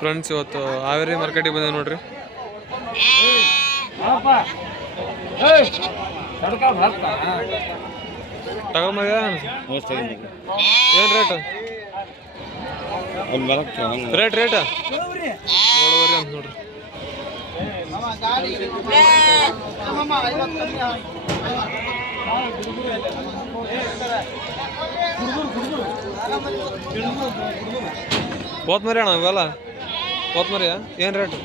Friends ಇವತ್ತು ಹಾವೇರಿ ಮಾರ್ಕೆಟಿಗೆ ಬಂದೆ ನೋಡ್ರಿ. ತಗೊಂಬ ಏನು ರೇಟ್ ರೇಟ್ ನೋಡುವರಿ ಅಂತ ನೋಡ್ರಿ. ಹೋತ್ಮರಿ ಅಣ್ಣ ಇವೆಲ್ಲ ಹೋತ್ಮರಿ ಏನು ರೇಟ್?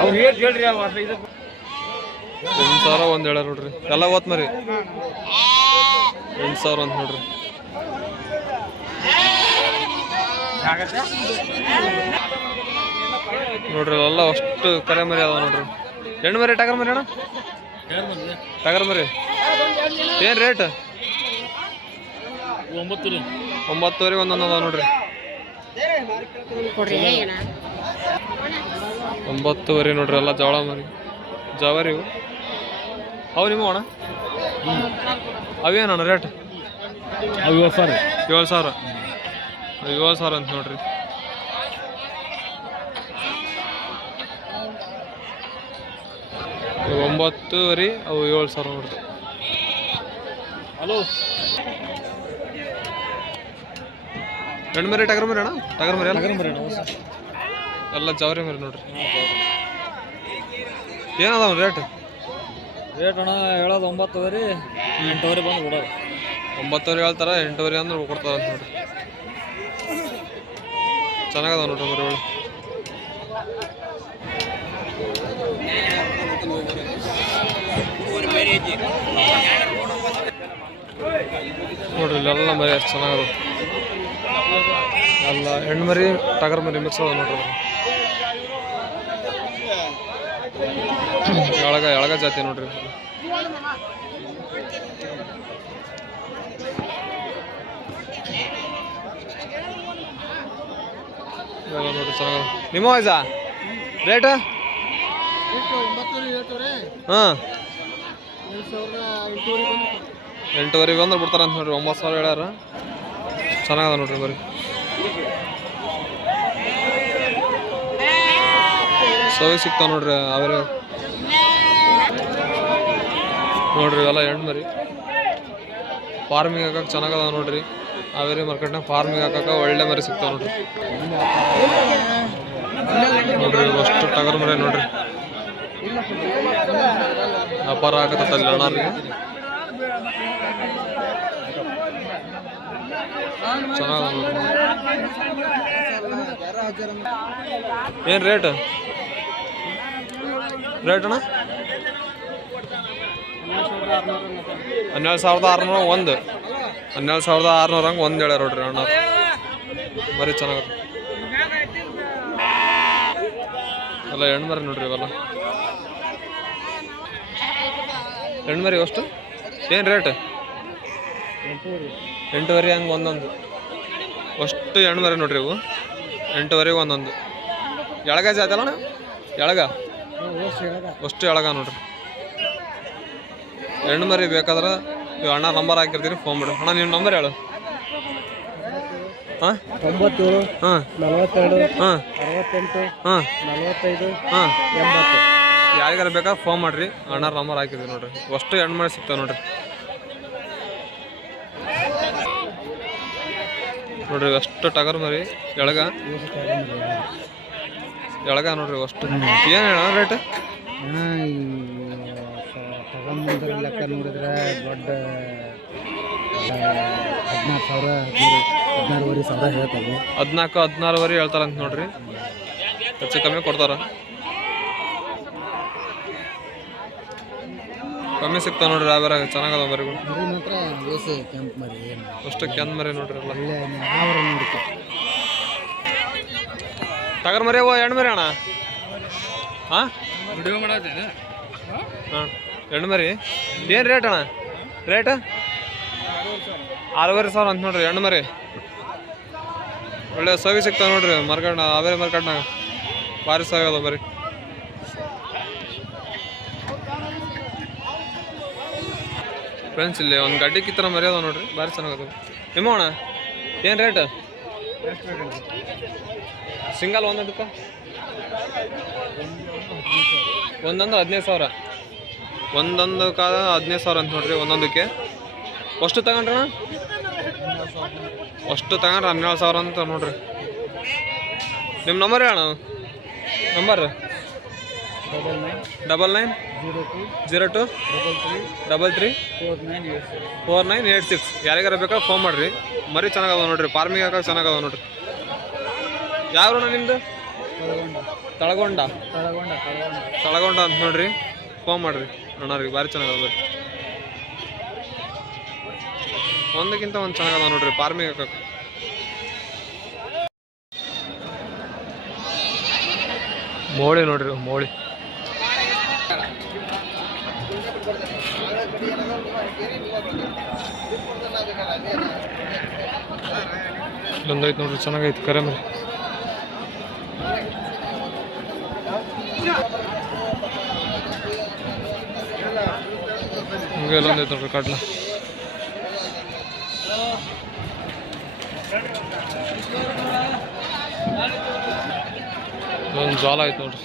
ಅವ್ರು ರೇಟ್ ಹೇಳ್ರಿ. 8,000 ಒಂದು ಹೇಳ ನೋಡ್ರಿ. ಎಲ್ಲ ಹೋತ್ಮರಿ 8,000 ಅಂತ ನೋಡ್ರಿ. ನೋಡ್ರಿ ಎಲ್ಲ ಅಷ್ಟು ಕರೆ ಮರಿ ಅದಾವ ನೋಡ್ರಿ. ಹೆಣ್ಣು ಮರಿ ಟಗರ್ ಮರಿ ಅಣ್ಣ? ಟಗರ್ ಮರಿ ಏನು ರೇಟ್? 9,000 ಒಂದೊಂದು ಅದಾವ ನೋಡ್ರಿ. 9,000 ನೋಡ್ರಿ. ಎಲ್ಲ ಜವಳ ಮರಿ ಜವಾರಿ ಇವು. ಅವು ನಿಮ್ಮ ಅಣ್ಣ ಅವೇನಣ್ಣ ರೇಟ್? 7,000 7,000 ಅಂತ ನೋಡ್ರಿ. ಇವು 9,000 ಅವು 7,000 ನೋಡ್ರಿ. ಹಲೋ ಹೆಣ್ಣು ಮರಿ ಟಗರ್ ಮರಿ ಅಣ್ಣ? ಟಗರ್ ಮರಿ ಎಲ್ಲ ಜವರಿ ಮರಿ ನೋಡ್ರಿ. ಏನದಾವ ರೇಟ್? ರೇಟ್ ಅಣ್ಣ ಹೇಳೋದು 9,000, 8,000 ಬಂದು ಬಿಡೋದು. 9,000 ಹೇಳ್ತಾರೆ, 8,000 ಅಂದ್ರೆ ಕೊಡ್ತಾರೆ ಅಂತ ನೋಡ್ರಿ. ಚೆನ್ನಾಗದಾವ ನೋಡ್ರಿ ಮರಿಗಳು. ನೋಡ್ರಿ ಇಲ್ಲೆಲ್ಲ ಮರಿ ಅಷ್ಟು ಚೆನ್ನಾಗದ. ಎಲ್ಲ ಹೆಣ್ಣು ಮರಿ ಟಗರ್ ಮರಿ ಮಿಕ್ಸ್ ಅದ ನೋಡ್ರಿ. ಎಳಗ ಜಾತಿ ನೋಡ್ರಿ. ನೋಡ್ರಿ ಚೆನ್ನಾಗದ. ನಿಮ್ಮ ವಾಯ್ಸಾ ರೇಟ್? ಹಾಂ 8,000 ಬಂದ್ರೆ ಬಿಡ್ತಾರ ಅಂತ ನೋಡ್ರಿ. 9,000 ಹೇಳ್ಯಾರ. ಚೆನ್ನಾಗದ ನೋಡ್ರಿ ಬರೀ. ಸವಿ ಸಿಗ್ತಾವ ನೋಡ್ರಿ ಅವರೇ ನೋಡ್ರಿ. ಇವೆಲ್ಲ ಹೆಣ್ಣು ಮರಿ ಫಾರ್ಮಿಂಗ್ ಹಾಕಕ್ಕೆ ಚೆನ್ನಾಗದ ನೋಡ್ರಿ. ಹಾವೇರಿ ಮಾರ್ಕೆಟ್ನಾಗ ಫಾರ್ಮಿಂಗ್ ಹಾಕಕ್ಕೆ ಒಳ್ಳೆ ಮರಿ ಸಿಗ್ತಾವ ನೋಡ್ರಿ. ನೋಡ್ರಿ ಅಷ್ಟು ಟಗರ್ ಮರಿ ನೋಡ್ರಿ. ವ್ಯಾಪಾರ ಆಗತ್ತಲ್ಲಿ ಅಣ್ಣಾರಿಗೆ. ಚೆನ್ನಾಗದ ನೋಡ್ರಿ. ಏನು ರೇಟ್? ರೇಟ್ ಅಣ್ಣ 12,600 ಒಂದು. 12,600 ಹಂಗೆ ಒಂದು ಹೇಳ್ಯಾರ ನೋಡ್ರಿ ಅಣ್ಣ. ಮರಿ ಚೆನ್ನಾಗದ. ಎಲ್ಲ ಹೆಣ್ಣು ಮರಿ ನೋಡ್ರಿ. ಇವೆಲ್ಲ ಹೆಣ್ಣು ಮರಿ ಅಷ್ಟು ಏನು ರೇಟ್? 8,000 ಹಂಗೆ ಒಂದೊಂದು. ಅಷ್ಟು ಹೆಣ್ಣು ಮರಿ ನೋಡ್ರಿ. ಇವು 8,000 ಒಂದೊಂದು. ಎಳಗ ಜಾತಿ ಅಲ್ಲಣ್ಣ? ಎಳಗ ಅಷ್ಟು ಎಳಗ ನೋಡ್ರಿ. ಹೆಣ್ಣು ಮರಿ ಬೇಕಾದ್ರೆ ಇವು ಅಣ್ಣ ನಂಬರ್ ಹಾಕಿರ್ತೀನಿ, ಫೋನ್ ಮಾಡಿ. ಅಣ್ಣ ನಿಮ್ಮ ನಂಬರ್ ಹೇಳು. ಹಾಂ 97 ಹಾಂ 42 ಹಾಂ 68 ಹಾಂ 45 ಹಾಂ 80. ಯಾರಿಗಾರ ಬೇಕಾದ್ರೆ ಫೋನ್ ಮಾಡಿರಿ. ಅಣ್ಣ ನಂಬರ್ ಹಾಕಿರ್ತೀವಿ ನೋಡ್ರಿ. ಅಷ್ಟು ಹೆಣ್ಣು ಮರಿ ಸಿಗ್ತಾವೆ ನೋಡ್ರಿ. ನೋಡ್ರಿ ಅಷ್ಟು ಟಗರ್ ಮರಿ ಎಳಗ ನೋಡ್ರಿ. ಅಷ್ಟು ಏನು ಹೇಳ ರೇಟ್? ತಗೊಂಬಂದ್ರ ಲೆಕ್ಕ ನೋಡಿದ್ರೆ ದೊಡ್ಡ 14,000 ಹೇಳ್ತಾರೆ. 14,000 ಹೇಳ್ತಾರಂತ ನೋಡ್ರಿ. ಹೆಚ್ಚು ಕಮ್ಮಿ ಕೊಡ್ತಾರ. ಕಮ್ಮಿ ಸಿಗ್ತಾವ ನೋಡ್ರಿ. ಯಾವ್ಯಾರ ಚೆನ್ನಾಗದ ಮರಿಗಳು. ಮರಿ ಮಾತ್ರ ಕೆಂಪು ಮರಿ ಅಷ್ಟು ಕೆಂಪು ಮರಿ ನೋಡ್ರಿ. ಎಲ್ಲ ನೋಡಿಕ ಟಗರ್ ಮರಿ ಅವ ಹೆಣ್ಣು ಮರಿ ಅಣ್ಣ? ಹಾಂ ವಿಡಿಯೋ ಮಾಡೋದೇ. ಹಾಂ ಹೆಣ್ಣು ಮರಿ ಏನು ರೇಟ್ ಅಣ್ಣ? ರೇಟ್ 6,500 ಅಂತ ನೋಡ್ರಿ. ಹೆಣ್ಣು ಮರಿ ಒಳ್ಳೆ ಸವಿ ಸಿಗ್ತಾವೆ ನೋಡ್ರಿ. ಮಾರ್ಕೆಟ್ ಹಾವೇರಿ ಮಾರ್ಕೆಟ್ನಾಗ ಭಾರಿ ಸವಿ ಅದ ಬರೀ. ಫ್ರೆಂಡ್ಸ್ ಇಲ್ಲಿ ಒಂದು ಗಡ್ಡಿ ಕಿತ್ತರ ಮರಿ ಅದ ನೋಡ್ರಿ. ಭಾರಿ ಚೆನ್ನಾಗದ. ನಿಮ್ಮ ಅಣ್ಣ ಏನು ರೇಟ್ ಸಿಂಗಲ್ ಒಂದೊಂದಕ್ಕೆ ಒಂದೊಂದು 15,000 ಒಂದೊಂದು ಕಾಲ 15,000 ಅಂತ ನೋಡ್ರಿ ಒಂದೊಂದಕ್ಕೆ. ಅಷ್ಟು ತಗೊಂಡ್ರಣ ಅಷ್ಟು ತಗೊಂಡ್ರೆ 12,000 ಅಂತ ನೋಡ್ರಿ. ನಿಮ್ಮ ನಂಬರ್ ಹೇಳೋಣ ನಂಬರ್ 9902 33 4986. ಯಾರಿಗಾರ ಬೇಕಾದ್ರೆ ಫೋನ್ ಮಾಡಿರಿ. ಮರಿ ಚೆನ್ನಾಗದ ನೋಡ್ರಿ, ಫಾರ್ಮಿಂಗ್ ಹಾಕಕ್ಕೆ ಚೆನ್ನಾಗದ ನೋಡ್ರಿ. ಯಾವ ನಿಮ್ಮದು ತಳಗೊಂಡ ಅಂತ ನೋಡ್ರಿ, ಫೋನ್ ಮಾಡಿರಿ ಅಣ್ಣವ್ರಿಗೆ. ಭಾರಿ ಚೆನ್ನಾಗದ ನೋಡ್ರಿ, ಒಂದಕ್ಕಿಂತ ಒಂದು ಚೆನ್ನಾಗದ ನೋಡ್ರಿ ಫಾರ್ಮಿಂಗ್ ಹಾಕಕ್ಕೆ. ಮೋಳಿ ನೋಡ್ರಿ, ಮೋಳಿ ಇಲ್ಲೊಂದೈತೆ ನೋಡ್ರಿ, ಚೆನ್ನಾಗೈತೆ ಕರೆ ಮರಿ. ಹಂಗೆ ಎಲ್ಲೊಂದೈತೆ ನೋಡ್ರಿ ಕಡ್ಲ. ಒಂದು ಜಾಲ ಐತೆ ನೋಡ್ರಿ.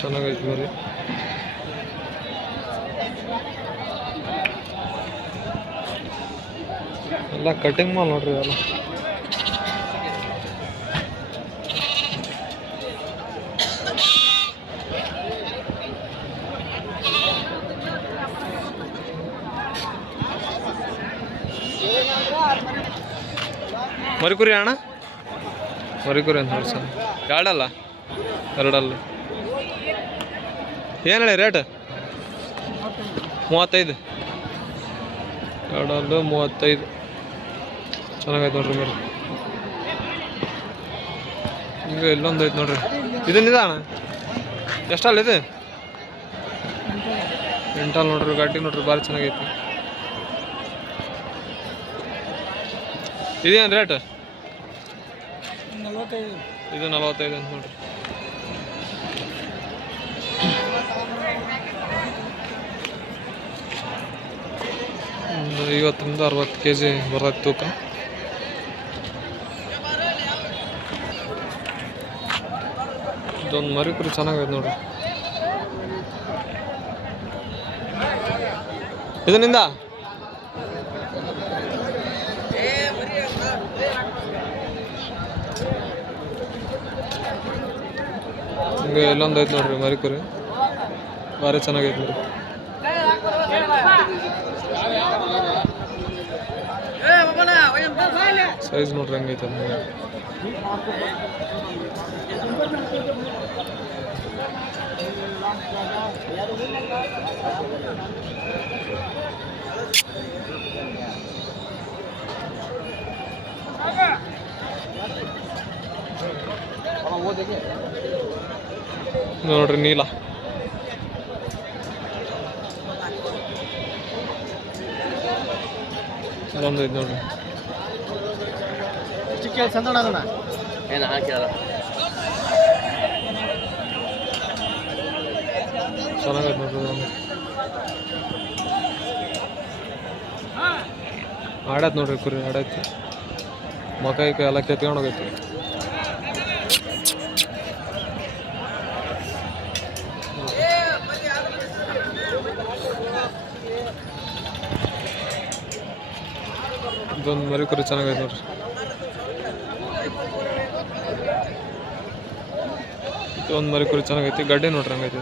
ಚೆನ್ನಾಗೈತೆ ಮರಿ. ಎಲ್ಲ ಕಟಿಂಗ್ ಮಾಲ್ ನೋಡ್ರಿ ಎಲ್ಲ. ಮರಿಕುರಿ ಅಣ್ಣ, ಮರಿಕುರಿ ಅಂತ ನೋಡಿ ಸರ್. ಎರಡಲ್ಲ ಏನು ಹೇಳಿ ರೇಟ್? 35. ಎರಡಲ್ಲು 35. ಚೆನ್ನಾಗೈತೆ ನೋಡ್ರಿ ಮರಿ. ಈಗ ಇಲ್ಲೊಂದು ಐತೆ ನೋಡ್ರಿ, ಇದನ್ನಿದ ಅಣ್ಣ ಎಷ್ಟಲ್ಲ ಇದು? 8 ನೋಡ್ರಿ, ಗಾಡಿ ನೋಡ್ರಿ ಭಾರಿ ಚೆನ್ನಾಗೈತಿ. ಇದೇನು ರೇಟ್? ಇದು 45 ಅಂತ ನೋಡ್ರಿ. ಒಂದು 50ರಿಂದ 60 kg ಬರ್ತೈತೆ ತೂಕ. ಇದೊಂದು ಮರಿ ಕುರಿ ಚೆನ್ನಾಗೈತೆ ನೋಡ್ರಿ. ಇದನ್ನಿಂದ ಹಿಂಗೆ ಎಲ್ಲೊಂದು ಐತೆ ನೋಡ್ರಿ ಮರಿ ಕುರಿ, ಭಾರಿ ಚೆನ್ನಾಗೈತೆ ಮರಿ. ಸೈಜ್ ನೋಡ್ರಿ ಹಂಗೈತೆ ಅದು. ನೋಡ್ರಿ ನೀಲ ಅದೊಂದು ಐತೆ ನೋಡ್ರಿ. ಏನು ಹಾಕಿಲ್ಲ, ಚೆನ್ನಾಗೈತೆ ನೋಡ್ರಿ. ಆಡೈತೆ ನೋಡ್ರಿ ಕುರಿ, ಆಡೈತಿ. ಮಕ ಎಲ್ಲ ಕೆತ್ಕೊಂಡು ಹೋಗೈತಿ. ಇದೊಂದು ಮರಿ ಕುರಿ ಚೆನ್ನಾಗೈತೆ ನೋಡ್ರಿ. ಇದೊಂದು ಮರಿ ಕುರಿ ಚೆನ್ನಾಗೈತಿ, ಗಡ್ಡೆ ನೋಡ್ರಿ ಹಂಗೈತಿ.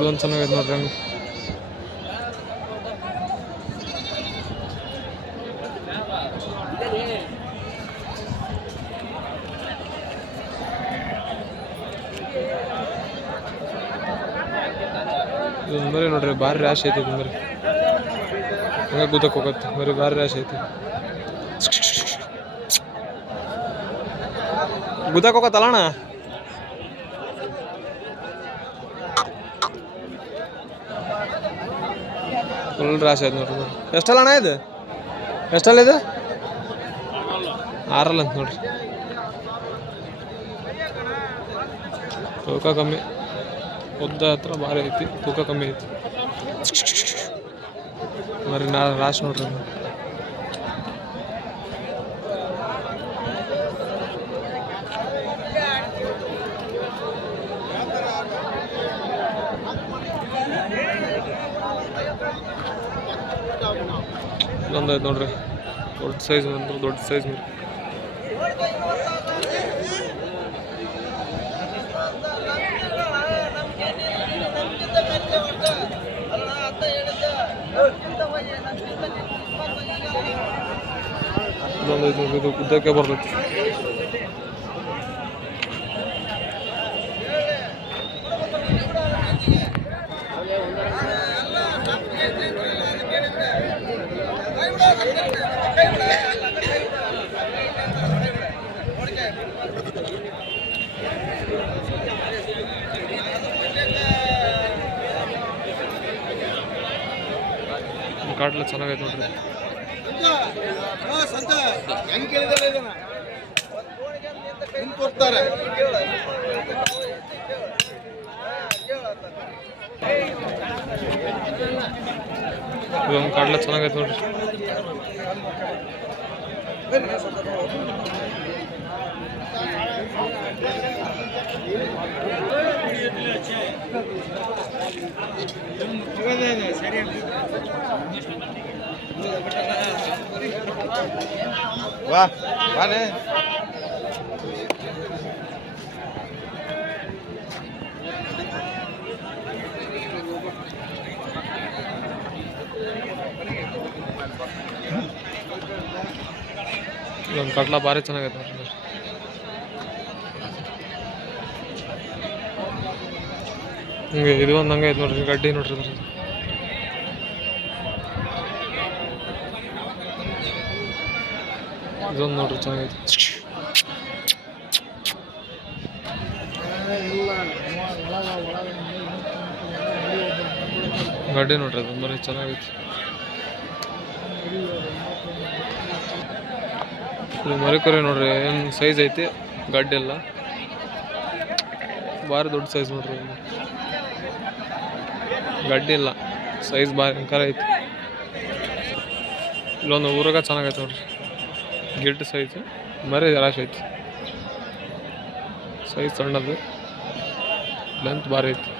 ಇದೊಂದು ಚೆನ್ನಾಗೈತೆ ನೋಡ್ರಿ ಹಂಗೆ. ಇದೊಂದು ಮರಿ ನೋಡ್ರಿ ಭಾರಿ ರಾಶಿ ಐತಿ. ಇದು ಮರಿ ಹಂಗೆ ಗುದ್ದಕ್ಕೆ ಹೋಗತ್ತೆ ಮರಿ, ಭಾರಿ ರಾಶಿ ಐತಿ. ಗುದ್ದಕ್ಕೆ ಹೋಗತ್ತಲ್ಲ ಅಣ್ಣ. ಫುಲ್ ರಾಶಿ ಐತೆ ನೋಡ್ರಿ. ಎಷ್ಟಲ್ಲ ಅಣ್ಣ ಇದು? ಎಷ್ಟಲ್ಲ ಇದು? ಆರಲ್ಲ ಅಂತ ನೋಡ್ರಿ. ತೂಕ ಕಮ್ಮಿ, ಉದ್ದ ಹತ್ರ ಭಾರಿ ಐತಿ, ತೂಕ ಕಮ್ಮಿ ಐತಿ. ಮರಿ ರಾಶ್ ನೋಡ್ರಿ. ಇಲ್ಲೊಂದು ಐತೆ ನೋಡ್ರಿ, ದೊಡ್ಡ ಸೈಜ್ ಅಂದ್ರೆ ದೊಡ್ಡ ಸೈಜ್ ಮರಿ. ಇಲ್ಲೊಂದು ಐತೆ ನೋಡ್ರಿ, ಇದು ಉದ್ದಕ್ಕೆ ಬರ್ತೈತಿ. ಕಾಟ್ಲ ಚೆನ್ನಾಗೈತೆ ನೋಡ್ರಿ. ಇದೊಂದು ಕಾಟ್ಲ ಚೆನ್ನಾಗೈತೆ ನೋಡ್ರಿ. वाह वाले ಇದೊಂದು ಕಟ್ಲ ಭಾರಿ ಚೆನ್ನಾಗೈತೆ ನೋಡ್ರಿ. ಹಿಂಗೆ ಇದು ಒಂದು ಹಂಗೆ ಐತೆ ನೋಡ್ರಿ, ಗಡ್ಡಿ ನೋಡ್ರಿ. ಇದೊಂದು ನೋಡ್ರಿ ಚೆನ್ನಾಗೈತೆ. ಗಡ್ಡಿ ನೋಡ್ರಿ, ಅದು ಮರಿ ಚೆನ್ನಾಗೈತಿ. ಇದು ಮರಿ ಕರಿ ನೋಡ್ರಿ, ಏನು ಸೈಜ್ ಐತಿ, ಗಡ್ಡಿ ಎಲ್ಲ ಭಾರಿ ದೊಡ್ಡ ಸೈಜ್ ನೋಡ್ರಿ. ಗಡ್ಡಿ ಇಲ್ಲ, ಸೈಜ್ ಭಾರಿ ಅಂಕಾರ ಐತಿ. ಇಲ್ಲೊಂದು ಊರಾಗ ಚೆನ್ನಾಗೈತೆ ನೋಡ್ರಿ, ಗಿಡ್ಡ ಸೈಜ್ ಮರಿ ರಾಶಿ ಐತಿ. ಸೈಜ್ ಸಣ್ಣದು, ಲೆಂತ್ ಭಾರಿ ಐತಿ.